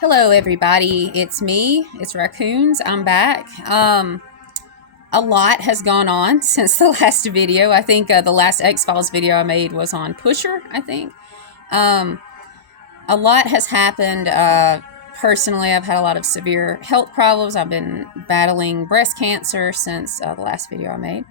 Hello, everybody. It's me. It's Raccoons. I'm back. A lot has gone on since the last video. I think the last X-Files video I made was on Pusher, I think. Um, a lot has happened. Personally, I've had a lot of severe health problems. I've been battling breast cancer since the last video I made.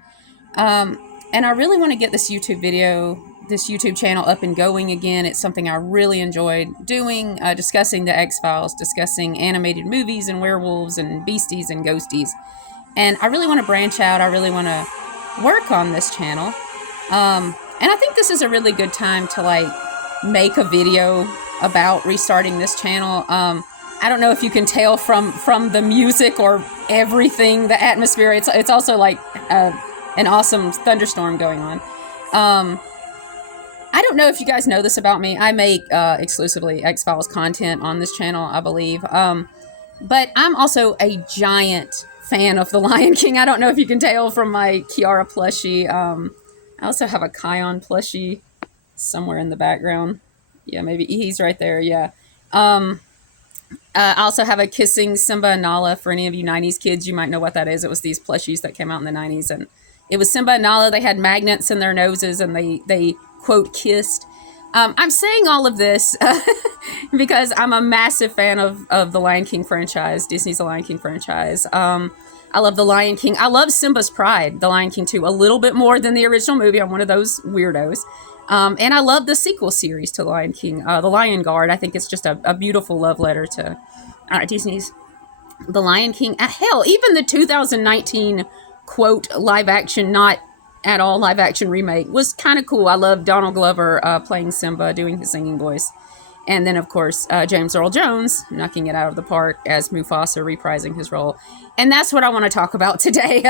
And I really want to get this YouTube channel up and going again. It's something I really enjoyed doing, discussing the X-Files, discussing animated movies and werewolves and beasties and ghosties. And I really want to branch out. I really want to work on this channel. And I think this is a really good time to make a video about restarting this channel. I don't know if you can tell from the music or everything, the atmosphere. It's also like an awesome thunderstorm going on. I don't know if you guys know this about me. I make exclusively X-Files content on this channel, I believe. But I'm also a giant fan of The Lion King. I don't know if you can tell from my Kiara plushie. I also have a Kion plushie somewhere in the background. Yeah, maybe he's right there. Yeah. I also have a Kissing Simba and Nala. For any of you 90s kids, you might know what that is. It was these plushies that came out in the 90s. And it was Simba and Nala. They had magnets in their noses and they quote, kissed. I'm saying all of this because I'm a massive fan of the Lion King franchise, Disney's The Lion King franchise. I love The Lion King. I love Simba's Pride, The Lion King 2, a little bit more than the original movie. I'm one of those weirdos. And I love the sequel series to The Lion King, The Lion Guard. I think it's just a beautiful love letter to Disney's The Lion King. Hell, even the 2019, quote, live action, not at all live action remake was kind of cool. I love Donald Glover playing Simba, doing his singing voice. And then, of course, James Earl Jones knocking it out of the park as Mufasa, reprising his role. And that's what I want to talk about today.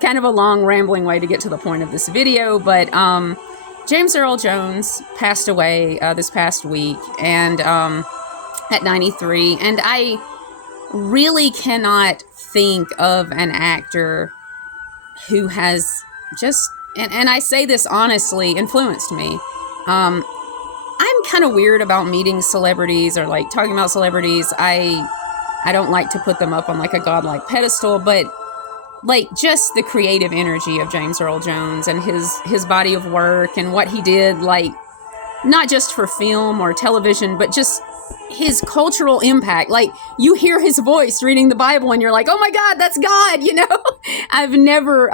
Kind of a long, rambling way to get to the point of this video. But James Earl Jones passed away this past week and at 93. And I really cannot think of an actor who has just, and I say this honestly, influenced me. I'm kind of weird about meeting celebrities or talking about celebrities. I don't like to put them up on a godlike pedestal, but just the creative energy of James Earl Jones and his body of work and what he did, not just for film or television, but just his cultural impact. You hear his voice reading the Bible and you're like, oh my God, that's God, you know? I've never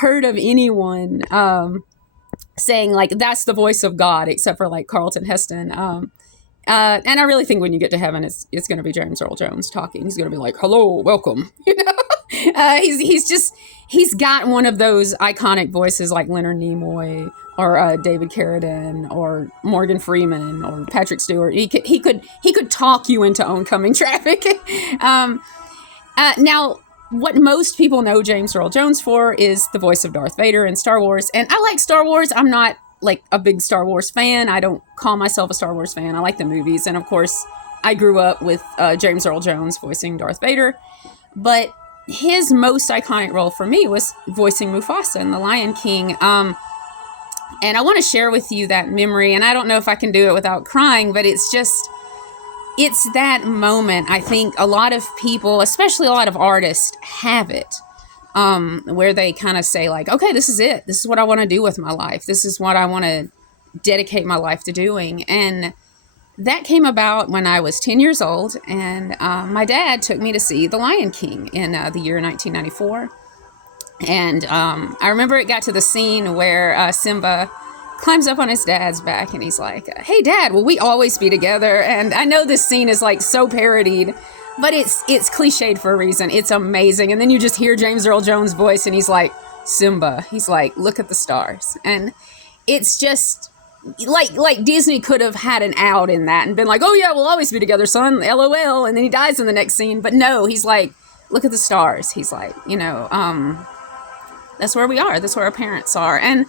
heard of anyone saying that's the voice of God, except for Carlton Heston. And I really think when you get to heaven, it's going to be James Earl Jones talking. He's going to be like, hello, welcome. You know, he's got one of those iconic voices like Leonard Nimoy or David Carradine or Morgan Freeman or Patrick Stewart. He could talk you into oncoming traffic. Now, what most people know James Earl Jones for is the voice of Darth Vader in Star Wars. And I like Star Wars. I'm not a big Star Wars fan. I don't call myself a Star Wars fan. I like the movies. And of course, I grew up with James Earl Jones voicing Darth Vader. But his most iconic role for me was voicing Mufasa in The Lion King. And I want to share with you that memory. And I don't know if I can do it without crying, but it's that moment. I think a lot of people, especially a lot of artists, have it, where they kind of say okay, this is it. This is what I want to do with my life. This is what I want to dedicate my life to doing. And that came about when I was 10 years old. And my dad took me to see The Lion King in the year 1994. And I remember it got to the scene where Simba climbs up on his dad's back and he's like, hey Dad, will we always be together? And I know this scene is so parodied, but it's cliched for a reason. It's amazing. And then you just hear James Earl Jones' voice and he's like, Simba, he's like, look at the stars. And it's just like Disney could have had an out in that and been like, oh yeah, we'll always be together, son, LOL. And then he dies in the next scene. But no, he's like, look at the stars. He's like, that's where we are. That's where our parents are. And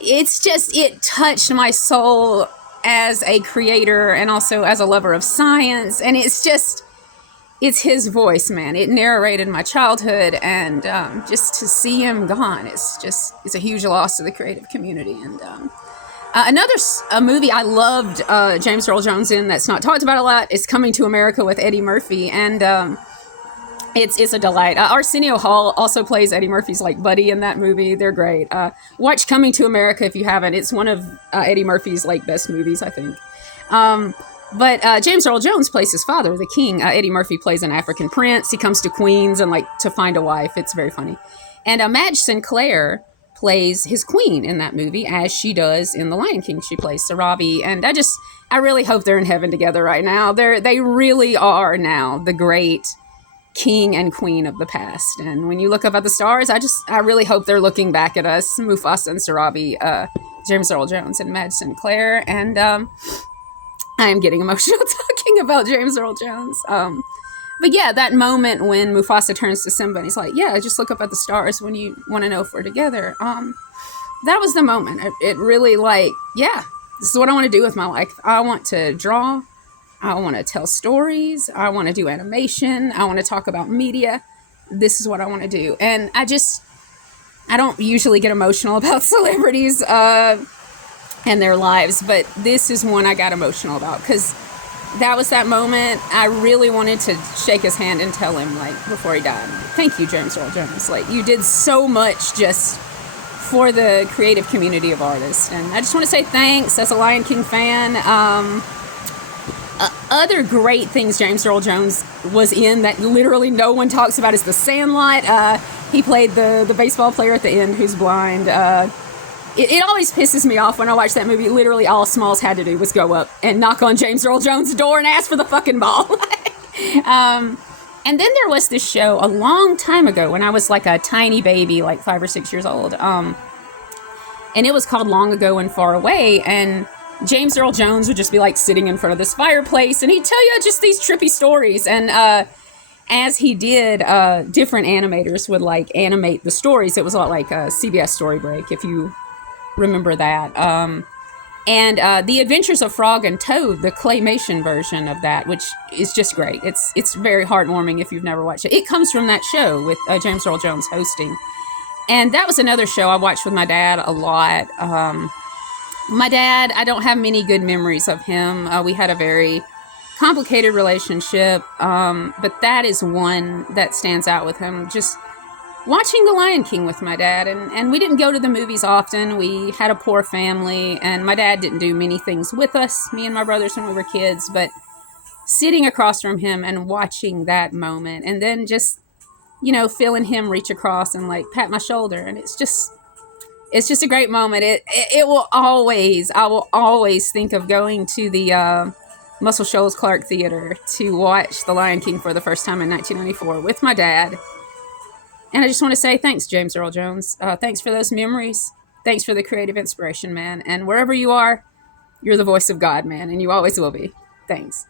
it touched my soul as a creator and also as a lover of science. And it's his voice, man. It narrated my childhood, and just to see him gone, it's a huge loss to the creative community. And A movie I loved James Earl Jones in that's not talked about a lot is Coming to America with Eddie Murphy, and it's a delight. Arsenio Hall also plays Eddie Murphy's like buddy in that movie. They're great. Watch Coming to America if you haven't. It's one of Eddie Murphy's like best movies, I think. But James Earl Jones plays his father, the king. Eddie Murphy plays an African prince. He comes to Queens and like to find a wife. It's very funny. And Madge Sinclair plays his queen in that movie, as she does in The Lion King. She plays Sarabi, and I really hope they're in heaven together right now. They really are now the great king and queen of the past. And when you look up at the stars, I really hope they're looking back at us, Mufasa and Sarabi, James Earl Jones and Madge Sinclair, and I am getting emotional talking about James Earl Jones. But yeah, that moment when Mufasa turns to Simba and he's like, yeah, just look up at the stars when you want to know if we're together. That was the moment. It really like, yeah, this is what I want to do with my life. I want to draw. I want to tell stories. I want to do animation. I want to talk about media. This is what I want to do. And I don't usually get emotional about celebrities and their lives, but this is one I got emotional about because that was that moment. I really wanted to shake his hand and tell him, like, before he died, thank you, James Earl Jones. Like, you did so much just for the creative community of artists. And I just want to say thanks as a Lion King fan. Other great things James Earl Jones was in that literally no one talks about is The Sandlot. He played the baseball player at the end who's blind. It always pisses me off when I watch that movie. Literally all Smalls had to do was go up and knock on James Earl Jones' door and ask for the fucking ball. And then there was this show a long time ago when I was like a tiny baby, like 5 or 6 years old. And it was called Long Ago and Far Away. And James Earl Jones would just be like sitting in front of this fireplace and he'd tell you just these trippy stories. And as he did, different animators would like animate the stories. It was a lot like CBS Story Break, if you remember that. And The Adventures of Frog and Toad, the claymation version of that, which is just great. It's very heartwarming if you've never watched it. It comes from that show with James Earl Jones hosting. And that was another show I watched with my dad a lot. My dad, I don't have many good memories of him. We had a very complicated relationship, but that is one that stands out with him. Just watching The Lion King with my dad, and we didn't go to the movies often. We had a poor family, and my dad didn't do many things with us, me and my brothers, when we were kids, but sitting across from him and watching that moment, and then just, feeling him reach across and like pat my shoulder, and it's just a great moment. I will always think of going to the Muscle Shoals Clark Theater to watch The Lion King for the first time in 1994 with my dad. And I just want to say thanks, James Earl Jones. Thanks for those memories. Thanks for the creative inspiration, man. And wherever you are, you're the voice of God, man. And you always will be. Thanks.